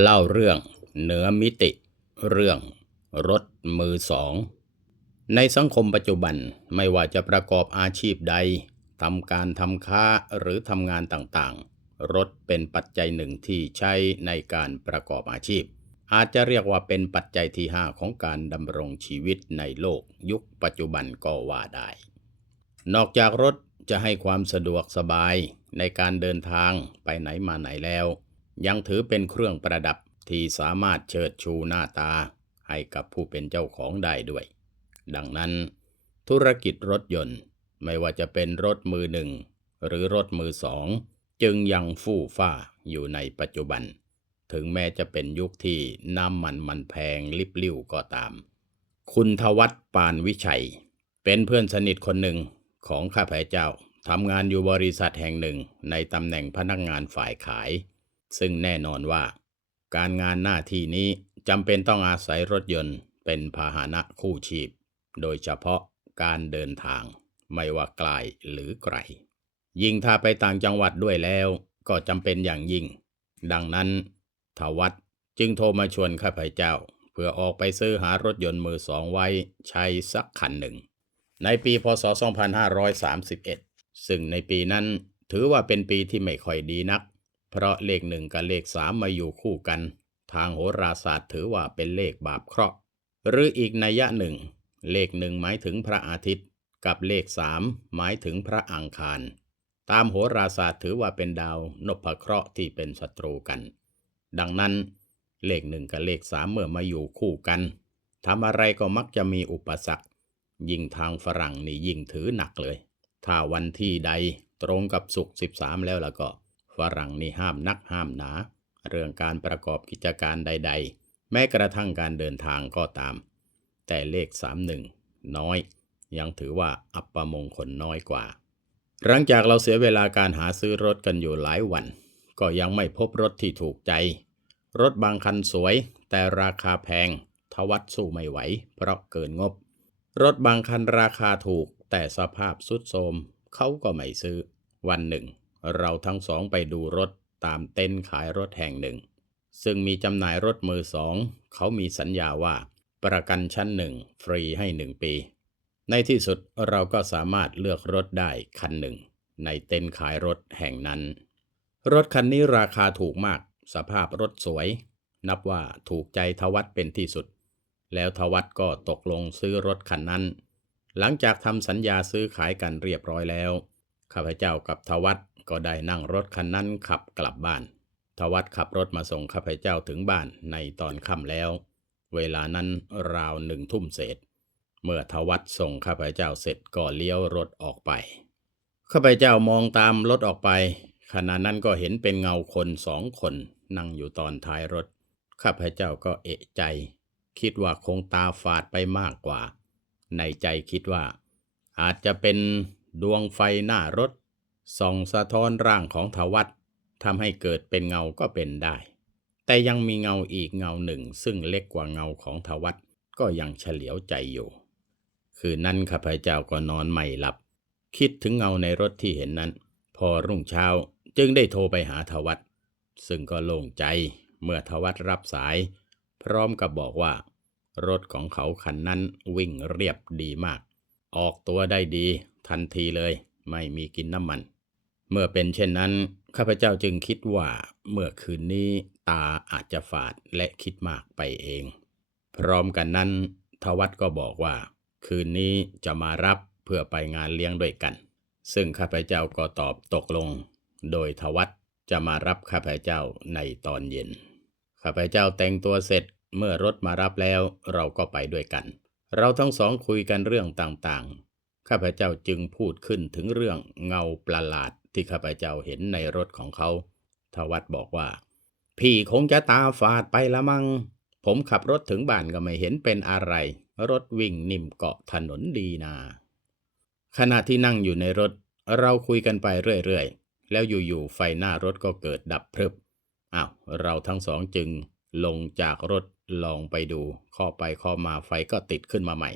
เล่าเรื่องเหนือมิติ เรื่องรถมือสอง ในสังคมปัจจุบันไม่ว่าจะประกอบอาชีพใดทำการทำค้าหรือทำงานต่างๆ รถเป็นปัจจัยหนึ่งที่ใช้ในการประกอบอาชีพ อาจจะเรียกว่าเป็นปัจจัยที่ห้าของการดำรงชีวิตในโลกยุคปัจจุบันก็ว่าได้ นอกจากรถจะให้ความสะดวกสบายในการเดินทางไปไหนมาไหนแล้ว ยังถือเป็นเครื่องประดับที่สามารถเชิดชูหน้าตาให้กับผู้เป็นเจ้าของได้ด้วย ดังนั้น ธุรกิจรถยนต์ไม่ว่าจะเป็นรถมือหนึ่งหรือรถมือสอง จึงยังฟู่ฟ้าอยู่ในปัจจุบัน ถึงแม้จะเป็นยุคที่น้ำมันมันแพงลิบลิ่วก็ตาม คุณทวัตปานวิชัย เป็นเพื่อนสนิทคนหนึ่งของข้าพเจ้าทำงานอยู่บริษัทแห่งหนึ่งในตำแหน่งพนักงานฝ่ายขาย ซึ่งแน่นอนว่า การงานหน้าที่นี้จำเป็นต้องอาศัยรถยนต์เป็นพาหนะคู่ชีพ โดยเฉพาะการเดินทาง ไม่ว่าไกลหรือไกล ยิ่งถ้าไปต่างจังหวัดด้วยแล้วก็จำเป็นอย่างยิ่ง ดังนั้นทวัตจึงโทรมาชวนข้าพเจ้า เพื่อออกไปซื้อหารถยนต์มือสองไว้ใช้สักคันหนึ่ง ในปีพศ 2531 ซึ่งในปีนั้นถือว่าเป็นปีที่ไม่ค่อยดีนัก เพราะเลขหนึ่งกับเลขสามมาอยู่คู่กัน ทางโหราศาสตร์ถือว่าเป็นเลขบาปเคราะห์ หรืออีกนัยยะหนึ่ง เลขหนึ่งหมายถึงพระอาทิตย์ กับเลขสามหมายถึงพระอังคาร ตามโหราศาสตร์ถือว่าเป็นดาวนพเคราะห์ที่เป็นศัตรูกัน ดังนั้น เลขหนึ่งกับเลขสามเมื่อมาอยู่คู่กันทำอะไรก็มักจะมีอุปสรรค ยิ่งทางฝรั่งนี่ยิ่งถือหนักเลย ถ้าวันที่ใดตรงกับศุกร์13 แล้วล่ะก็ ฝรั่งนี่ห้ามนักห้ามหนา เรื่องการประกอบกิจการใด ๆ แม้กระทั่งการเดินทางก็ตาม แต่เลข 31 น้อย ยังถือว่าอัปมงคลน้อยกว่า หลังจากเราเสียเวลาการหาซื้อรถกันอยู่หลายวัน ก็ยังไม่พบรถที่ถูกใจ รถบางคันสวย แต่ราคาแพง ทวัดสู้ไม่ไหว เพราะเกินงบ รถบางคันราคาถูก แต่สภาพสุดโทรมเขาก็ไม่ซื้อวันหนึ่ง เราทั้งสองไปดูรถตามเต็นท์ขายรถแห่งหนึ่ง ซึ่งมีจำหน่ายรถมือสอง เขามีสัญญาว่า ประกันชั้นหนึ่งฟรีให้หนึ่งปี ในที่สุดเราก็สามารถเลือกรถได้คันหนึ่ง ในเต็นท์ขายรถแห่งนั้น รถคันนี้ราคาถูกมาก สภาพรถสวย นับว่าถูกใจทวัตเป็นที่สุด แล้วทวัตก็ตกลงซื้อรถคันนั้น หลังจากทำสัญญาซื้อขายกันเรียบร้อยแล้วข้าพเจ้ากับทวัต ก็ได้นั่งรถคันนั้นขับกลับบ้าน ทวัตขับรถมาส่งข้าพเจ้าถึงบ้านในตอนค่ำแล้ว เวลานั้นราวหนึ่งทุ่มเศษ เมื่อทวัตส่งข้าพเจ้าเสร็จก็เลี้ยวรถออกไป ข้าพเจ้ามองตามรถออกไป ขณะนั้นก็เห็นเป็นเงาคนสองคนนั่งอยู่ตอนท้ายรถ ข้าพเจ้าก็เอะใจ คิดว่าคงตาฝาดไปมากกว่า ในใจคิดว่า อาจจะเป็นดวงไฟหน้ารถ ส่องสะท้อนร่างของทวัตทำให้เกิดเป็นเงาก็เป็นได้ แต่ยังมีเงาอีกเงาหนึ่ง ซึ่งเล็กกว่าเงาของทวัตก็ยังเฉลียวใจอยู่ คืนนั้นข้าพเจ้าก็นอนไม่หลับ คิดถึงเงาในรถที่เห็นนั้น พอรุ่งเช้าจึงได้โทรไปหาทวัตซึ่งก็โล่งใจเมื่อทวัตรับสาย พร้อมกับบอกว่า รถของเขาคันนั้นวิ่งเรียบดีมาก ออกตัวได้ดีทันทีเลย ไม่มีกินน้ำมัน เมื่อเป็นเช่นนั้น ข้าพเจ้าจึงคิดว่าเมื่อคืนนี้ตาอาจจะฝาดและคิดมากไปเอง พร้อมกันนั้น ทวัตก็บอกว่า คืนนี้จะมารับเพื่อไปงานเลี้ยงด้วยกัน ซึ่งข้าพเจ้าก็ตอบตกลง โดยทวัตจะมารับข้าพเจ้าในตอนเย็น ข้าพเจ้าแต่งตัวเสร็จเมื่อรถมารับแล้วเราก็ไปด้วยกัน เราทั้งสองคุยกันเรื่องต่างๆ ข้าพเจ้าจึงพูดขึ้นถึงเรื่องเงาประหลาด ที่ข้าพเจ้าเห็นในรถของเขาทวัตบอกว่า พี่คงจะตาฝาดไปละมัง้งผมขับรถถึงบ้านก็ไม่เห็นเป็นอะไร รถวิ่งนิ่มเกาะถนนดีนา ขณะที่นั่งอยู่ในรถ เราคุยกันไปเรื่อยๆ แล้วอยู่ๆไฟหน้ารถก็เกิดดับพรึบอ้าวเราทั้งสองจึงลงจากรถลองไปดูข้อไปข้อมาไฟก็ติดขึ้นมาใหม่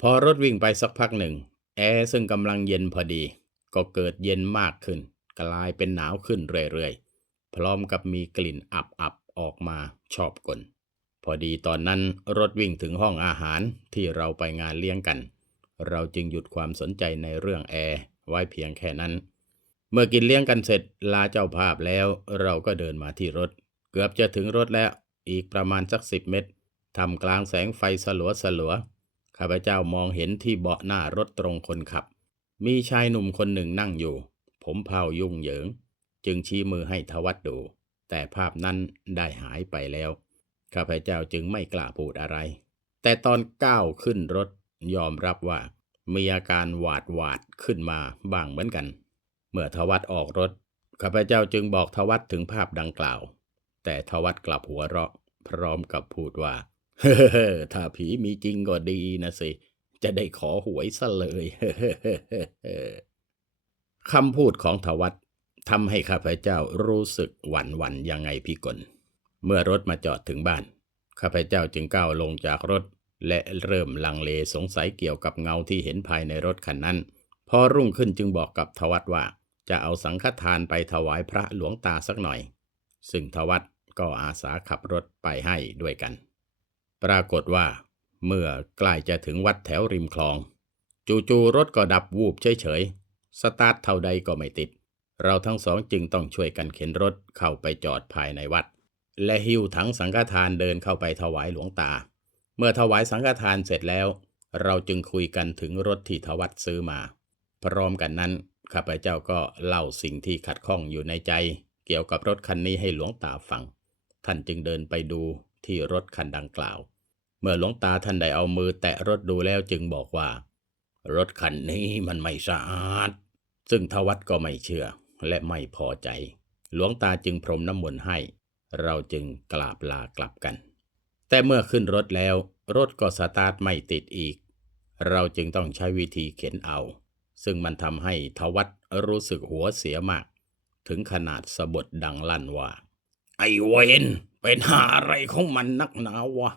พอรถวิ่งไปสักพักหนึ่ง แอร์ซึ่งกำลังเย็นพอดี ก็เกิดเย็นมากขึ้น กลายเป็นหนาวขึ้นเรื่อยๆ พร้อมกับมีกลิ่นอับๆออกมาชอบกลพอดีตอนนั้นรถวิ่งถึงห้องอาหารที่เราไปงานเลี้ยงกัน เราจึงหยุดความสนใจในเรื่องแอร์ไว้เพียงแค่นั้น เมื่อกินเลี้ยงกันเสร็จลาเจ้าภาพแล้วเราก็เดินมาที่รถ เกือบจะถึงรถแล้วอีกประมาณสักสิบเมตรทำกลางแสงไฟสลัวสลัวๆข้าพเจ้ามองเห็นที่เบาะหน้ารถตรงคนขับ มีชายหนุ่มคนหนึ่งนั่งอยู่ ผมเผายุ่งเหยิง จึงชี้มือให้ทวัดดู แต่ภาพนั้นได้หายไปแล้ว ข้าพเจ้าจึงไม่กล้าพูดอะไร แต่ตอนก้าวขึ้นรถยอมรับว่า มีอาการหวาดหวาดขึ้นมาบ้างเหมือนกัน เมื่อทวัดออกรถ ข้าพเจ้าจึงบอกทวัดถึงภาพดังกล่าว แต่ทวัดกลับหัวเราะ พร้อมกับพูดว่า เฮ้อถ้าผีมีจริงก็ดีนะสิ จะได้ขอหวยซะเลยคำพูดของทวัตทำให้ข้าพเจ้ารู้สึกหวั่นหวั่นยังไงพี่กลเมื่อรถมาจอดถึงบ้าน ข้าพเจ้าจึงก้าวลงจากรถ และเริ่มลังเลสงสัยเกี่ยวกับเงาที่เห็นภายในรถคันนั้น พอรุ่งขึ้นจึงบอกกับทวัตว่า จะเอาสังฆทานไปถวายพระหลวงตาสักหน่อย ซึ่งทวัตก็อาสาขับรถไปให้ด้วยกัน ปรากฏว่า เมื่อใกล้จะถึงวัดแถวริมคลอง จู่ๆรถก็ดับวูบเฉยๆ สตาร์ทเท่าใดก็ไม่ติด เราทั้งสองจึงต้องช่วยกันเข็นรถเข้าไปจอดภายในวัด และหิ้วถังสังฆทานเดินเข้าไปถวายหลวงตา เมื่อถวายสังฆทานเสร็จแล้ว เราจึงคุยกันถึงรถที่ทวัดซื้อมา พร้อมกันนั้นข้าพเจ้าก็เล่าสิ่งที่ขัดข้องอยู่ในใจ เกี่ยวกับรถคันนี้ให้หลวงตาฟัง ท่านจึงเดินไปดูที่รถคันดังกล่าว เมื่อหลวงตาท่านได้เอามือแตะรถดูแล้วจึงบอกว่า รถคันนี้มันไม่สะอาด ซึ่งทวัดก็ไม่เชื่อและไม่พอใจ หลวงตาจึงพรมน้ำมนต์ให้ เราจึงกราบลากลับกัน แต่เมื่อขึ้นรถแล้ว รถก็สตาร์ทไม่ติดอีก เราจึงต้องใช้วิธีเข็นเอา ซึ่งมันทำให้ทวัดรู้สึกหัวเสียมาก ถึงขนาดสะบดดังลั่นว่า ไอเวนเป็นหาอะไรของมันนักหนาวะ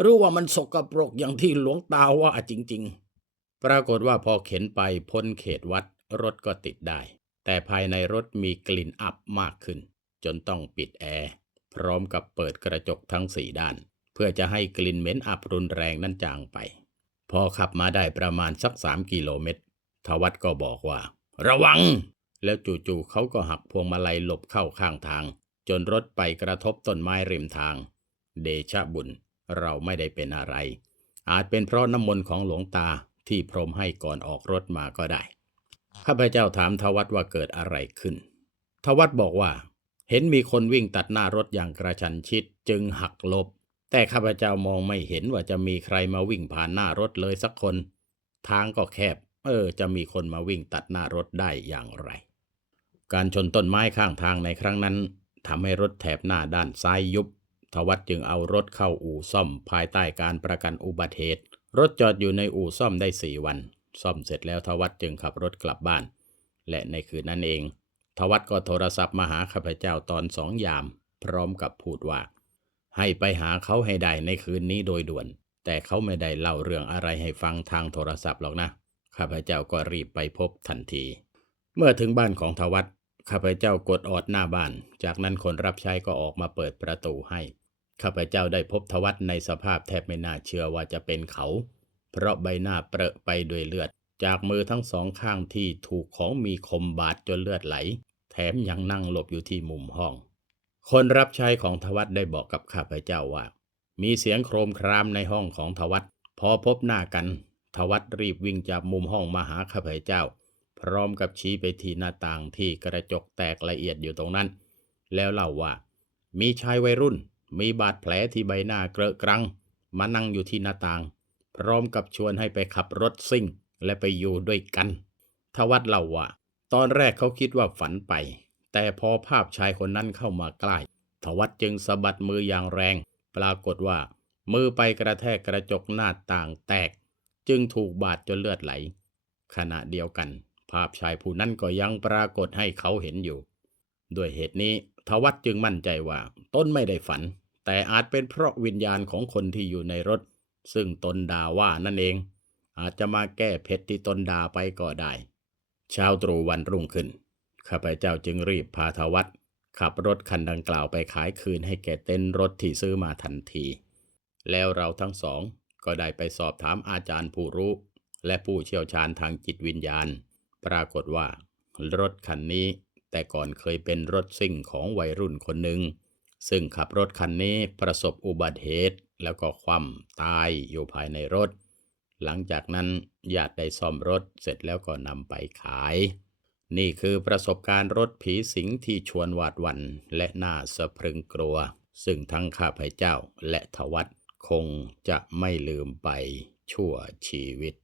หรือว่ามันสกปรกอย่างที่หลวงตาว่าจริง ๆ ปรากฏว่าพอเข็นไปพ้นเขตวัดรถก็ติดได้ แต่ภายในรถมีกลิ่นอับมากขึ้น จนต้องปิดแอร์พร้อมกับเปิดกระจกทั้งสี่ด้าน เพื่อจะให้กลิ่นเหม็นอับรุนแรงนั้นจางไป พอขับมาได้ประมาณสักสามกิโลเมตรทวัดก็บอกว่า ระวัง แล้วจู่ๆเขาก็หักพวงมาลัยหลบเข้าข้างทาง จนรถไปกระทบต้นไม้ริมทาง เดชะบุญ เราไม่ได้เป็นอะไร อาจเป็นเพราะน้ำมนต์ของหลวงตาที่พรมให้ก่อนออกรถมาก็ได้ ข้าพเจ้าถามทวัตว่าเกิดอะไรขึ้น ทวัตบอกว่า เห็นมีคนวิ่งตัดหน้ารถอย่างกระชันชิดจึงหักลบ แต่ข้าพเจ้ามองไม่เห็นว่าจะมีใครมาวิ่งผ่านหน้ารถเลยสักคน ทางก็แคบ เออ จะมีคนมาวิ่งตัดหน้ารถได้อย่างไร การชนต้นไม้ข้างทางในครั้งนั้นทำให้รถแถบหน้าด้านซ้ายยุบ ทวัตจึงเอารถเข้าอู่ซ่อมภายใต้การประกันอุบัติเหตุ รถจอดอยู่ในอู่ซ่อมได้สี่วัน ซ่อมเสร็จแล้วทวัตจึงขับรถกลับบ้าน และในคืนนั้นเอง ทวัตก็โทรศัพท์มาหาข้าพเจ้าตอนสองยาม พร้อมกับพูดว่า ให้ไปหาเขาให้ได้ในคืนนี้โดยด่วน แต่เขาไม่ได้เล่าเรื่องอะไรให้ฟังทางโทรศัพท์หรอกนะข้าพเจ้าก็รีบไปพบทันที เมื่อถึงบ้านของทวัตข้าพเจ้ากดออดหน้าบ้าน จากนั้นคนรับใช้ก็ออกมาเปิดประตูให้ ข้าพเจ้าได้พบทวัตในสภาพแทบไม่น่าเชื่อว่าจะเป็นเขา เพราะใบหน้าเปรอะไปด้วยเลือด จากมือทั้งสองข้างที่ถูกของมีคมบาดจนเลือดไหล แถมยังนั่งหลบอยู่ที่มุมห้อง คนรับใช้ของทวัตได้บอกกับข้าพเจ้าว่า มีเสียงโครมครามในห้องของทวัตพอพบหน้ากัน ทวัตรีบวิ่งจากมุมห้องมาหาข้าพเจ้า พร้อมกับชี้ไปที่หน้าต่างที่กระจกแตกละเอียดอยู่ตรงนั้น แล้วเล่าว่า มีชายวัยรุ่น มีบาดแผลที่ใบหน้าเกรอะกรัง มานั่งอยู่ที่หน้าต่าง พร้อมกับชวนให้ไปขับรถซิ่ง และไปอยู่ด้วยกันทวัตเล่าว่า ตอนแรกเขาคิดว่าฝันไป แต่พอภาพชายคนนั้นเข้ามาใกล้ทวัตจึงสะบัดมืออย่างแรง ปรากฏว่า มือไปกระแทกกระจกหน้าต่างแตก จึงถูกบาดจนเลือดไหล ขณะเดียวกัน ภาพชายผู้นั้นก็ยังปรากฏให้เขาเห็นอยู่ ด้วยเหตุนี้ทวัตจึงมั่นใจว่าตนไม่ได้ฝัน แต่อาจเป็นเพราะวิญญาณของคนที่อยู่ในรถ ซึ่งตนด่าว่านั่นเอง อาจจะมาแก้เพชรที่ตนด่าไปก็ได้ เช้าตรู่วันรุ่งขึ้นข้าพเจ้าจึงรีบพาทวัตขับรถคันดังกล่าวไปขายคืนให้แก่เต็นรถที่ซื้อมาทันที แล้วเราทั้งสองก็ได้ไปสอบถามอาจารย์ผู้รู้ และผู้เชี่ยวชาญทางจิตวิญญาณ ปรากฏว่ารถคันนี้ แต่ก่อนเคยเป็นรถซิ่งของวัยรุ่นคนหนึ่ง ซึ่งขับรถคันนี้ประสบอุบัติเหตุแล้วก็คว่ำตายอยู่ภายในรถ หลังจากนั้นญาติได้ซ่อมรถเสร็จแล้วก็นำไปขาย นี่คือประสบการณ์รถผีสิงที่ชวนหวาดหวั่นและน่าสะพรึงกลัว ซึ่งทั้งข้าพเจ้าและทวัตคงจะไม่ลืมไปชั่วชีวิต